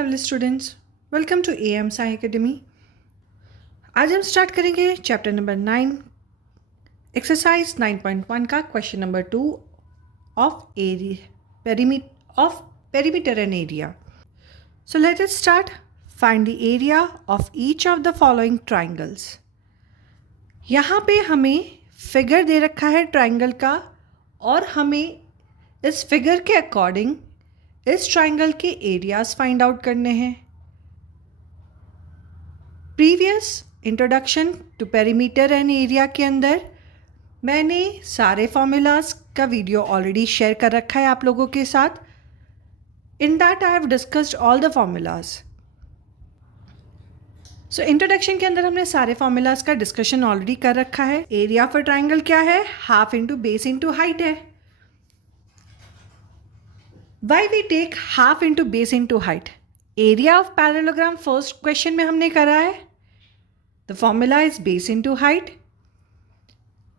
Lovely students, welcome to AM Sai academy. आज हम start करेंगे चैप्टर नंबर 9 एक्सरसाइज 9.1 का question number 2 of perimeter and area. So let us start. Find the area of each of the following triangles. यहाँ पे हमें figure दे रखा है triangle का और हमें इस फिगर के अकॉर्डिंग इस ट्राइंगल के एरियाज फाइंड आउट करने हैं। Previous introduction to perimeter and area के अंदर मैंने सारे फॉर्मूलाज का वीडियो ऑलरेडी शेयर कर रखा है आप लोगों के साथ। In that I have discussed all the formulas. So introduction के अंदर हमने सारे फॉर्मूलाज का डिस्कशन ऑलरेडी कर रखा है। एरिया फॉर ट्राइंगल क्या है? Half into base into height है। Why we take half into base into height? Area of parallelogram first question में हमने करा है। The formula is base into height.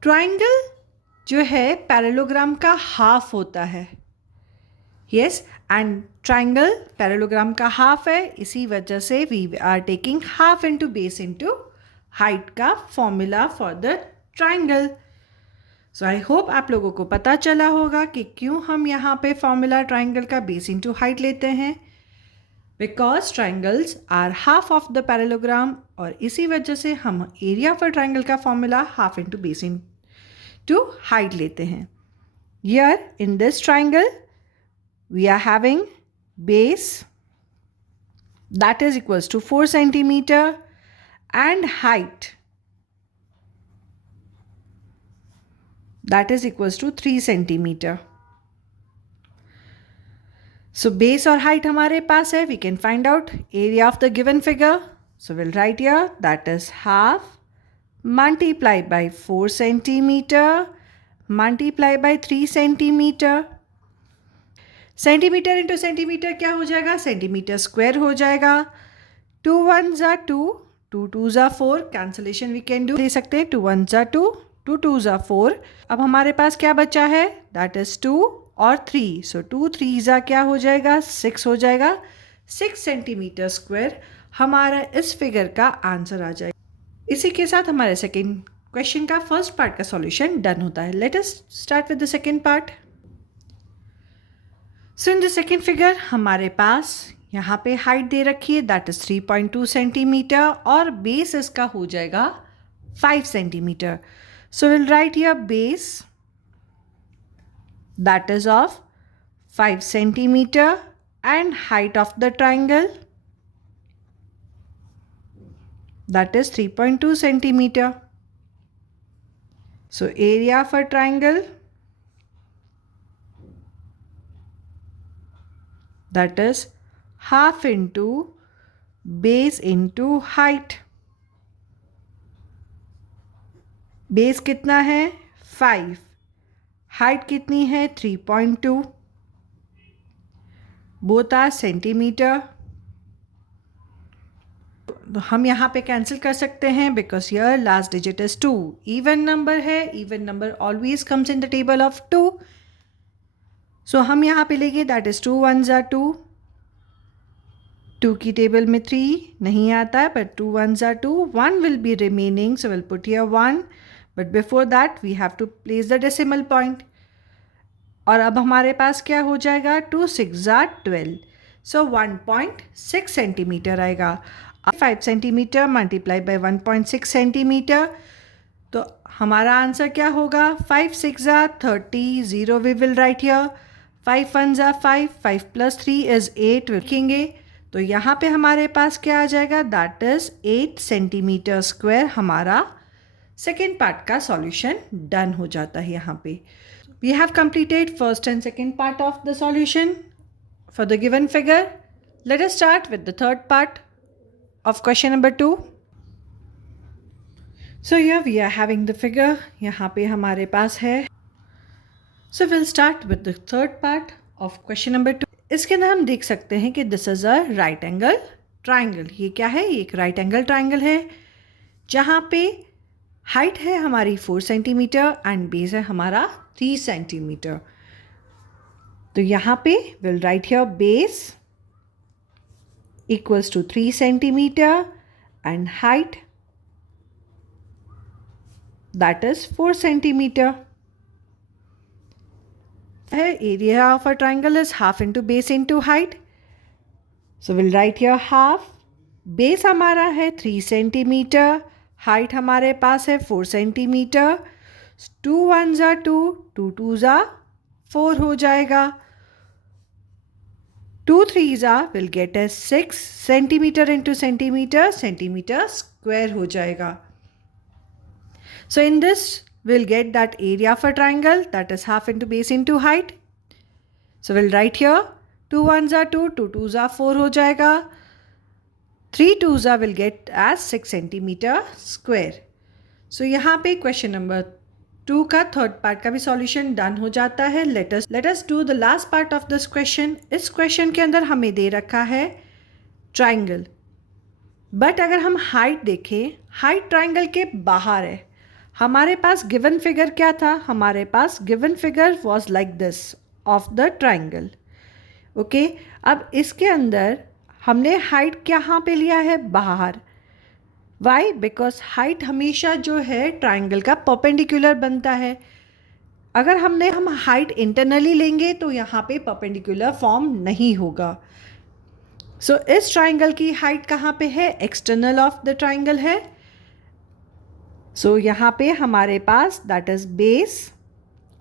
Triangle जो है पैरेललोग्राम का हाफ होता है। यस, एंड ट्राइंगल पैरेललोग्राम का हाफ है, इसी वजह से we are taking half into base into height का formula for the triangle. So I hope आप लोगों को पता चला होगा कि क्यों हम यहाँ पे फॉर्मूला ट्राइंगल का बेस इंटू हाइट लेते हैं। Because triangles are half of the parallelogram, और इसी वजह से हम एरिया फॉर ट्राइंगल का formula half into base into height लेते हैं। Here in this triangle we are having base that is equals to 4 centimetre and height that is equals to 3 centimeter. So base और height हमारे पास है. We can find out area of the given figure. So we'll write here that is half multiplied by 4 centimeter multiplied by 3 centimeter. Centimetre into centimetre क्या हो जाएगा? Centimetre square हो जाएगा। 2 1s are 2, 2 2s are 4. Cancellation we can do दे सकते हैं। 2 1s are 2, 2 2s are 4. अब हमारे पास क्या बचा है? दैट इज 2 और 3. सो 2 3s are क्या हो जाएगा? 6 हो जाएगा। 6 सेंटीमीटर स्क्वायर हमारा इस फिगर का आंसर आ जाएगा। इसी के साथ हमारे सेकेंड क्वेश्चन का फर्स्ट पार्ट का सॉल्यूशन डन होता है। Late us start with the second part. So in the second figure हमारे पास यहाँ पे हाइट दे रखी है दैट इज 3.2 सेंटीमीटर और बेस इसका हो जाएगा 5 centimetre. So we'll write here base that is of 5 centimeter and height of the triangle that is 3.2 centimeter. So area for triangle that is half into base into height. Base कितना है? 5. Height कितनी है? 3.2. Both are centimetre. तो हम यहाँ पे cancel कर सकते हैं because your last digit is 2. Even number है, even number always comes in the table of 2. So हम यहाँ पे लेंगे दैट इज 2 1s are 2. 2 की टेबल में 3 नहीं आता है, but 2 1s are 2. 1 will be remaining, so we'll put here 1. But before that we have to place the decimal point. और अब हमारे पास क्या हो जाएगा? 2 6s are 12. So 1.6 सेंटीमीटर आएगा। 5 सेंटीमीटर मल्टीप्लाई बाई 1.6 सेंटीमीटर, तो हमारा आंसर क्या होगा? 5 6s are 30. 0 we will write here. 5 1s are 5. 5 plus 3 is 8 लिखेंगे। तो यहाँ पे हमारे पास क्या आ जाएगा? That is 8 centimetre square. हमारा सेकेंड पार्ट का सॉल्यूशन डन हो जाता है। यहाँ पे we have completed first and second part of the solution for the given figure. Let us start with the third part of question number 2। So here we are having the figure. यहाँ पे हमारे पास है। So will start with the third part of question number 2। इसके अंदर हम देख सकते हैं कि this is a right angle triangle. ये क्या है? ये एक राइट एंगल ट्राइंगल है जहाँ पे हाइट है हमारी 4 सेंटीमीटर एंड बेस है हमारा 3 सेंटीमीटर। तो यहाँ पे will write here base equals to 3 centimeter and height that is 4 centimeter. Area of a triangle is half into base into height. So we'll write here half. Base हमारा है 3 centimetre, height हमारे पास है 4 centimetre. 2 1 जा 2, 2 2 जा 4 हो जाएगा. 2 3 जा will get S 6 centimetre into centimetre, centimetre square हो जाएगा. So in this we'll get that area of a triangle that is half into base into height. So we'll write here 2 1 जा 2, 2 2 जा 4 हो जाएगा. 3 2 जा will get as 6 centimetre square. So यहाँ पे question number 2 का थर्ड पार्ट का भी सॉल्यूशन डन हो जाता है. Let us do the last part of this question. इस क्वेश्चन के अंदर हमें दे रखा है ट्राइंगल, बट अगर हम हाइट देखें, हाइट ट्राइंगल के बाहर है. हमारे पास गिवन फिगर क्या था? हमारे पास given figure was like this of the triangle. Okay, अब इसके अंदर हमने हाइट यहाँ पे लिया है बाहर. वाई? बिकॉज हाइट हमेशा जो है ट्राइंगल का परपेंडिकुलर बनता है. अगर हम हाइट इंटरनली लेंगे तो यहाँ पे परपेंडिकुलर फॉर्म नहीं होगा. सो इस ट्राइंगल की हाइट कहाँ पे है? एक्सटर्नल ऑफ द ट्राइंगल है. सो यहाँ पे हमारे पास that is base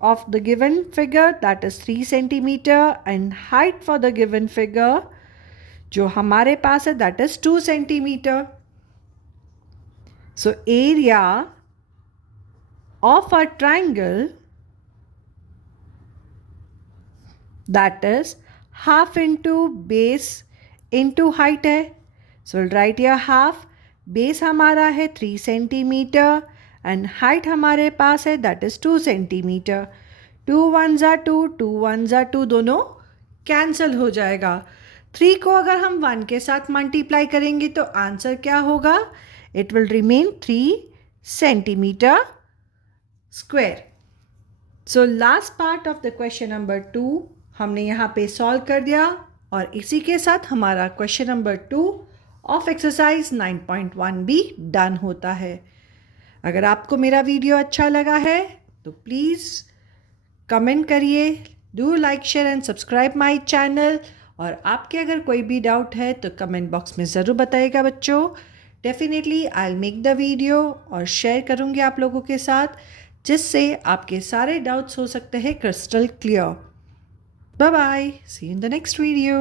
of the given figure that is 3 centimeter and height for the given figure जो हमारे पास है that is 2 centimeter. So area of a triangle that is half into base into height है. So we'll write here half. Base हमारा है 3 centimeter and height हमारे पास है दैट इज़ 2 सेंटीमीटर. 2 1 जा 2, 2 1 जा 2, दोनों कैंसिल हो जाएगा. 3 को अगर हम 1 के साथ मल्टीप्लाई करेंगे तो आंसर क्या होगा? It will remain 3 centimetre square. So last part of the question number 2 हमने यहाँ पे सॉल्व कर दिया और इसी के साथ हमारा क्वेश्चन नंबर 2 ऑफ एक्सरसाइज 9.1 भी डन होता है. अगर आपको मेरा वीडियो अच्छा लगा है तो प्लीज़ कमेंट करिए, do like share and subscribe my channel. और आपके अगर कोई भी डाउट है तो कमेंट बॉक्स में ज़रूर बताइएगा बच्चों. Definitely I will make the video और शेयर करूँगी आप लोगों के साथ, जिससे आपके सारे डाउट्स हो सकते हैं crystal clear. Bye bye, see you in the next video.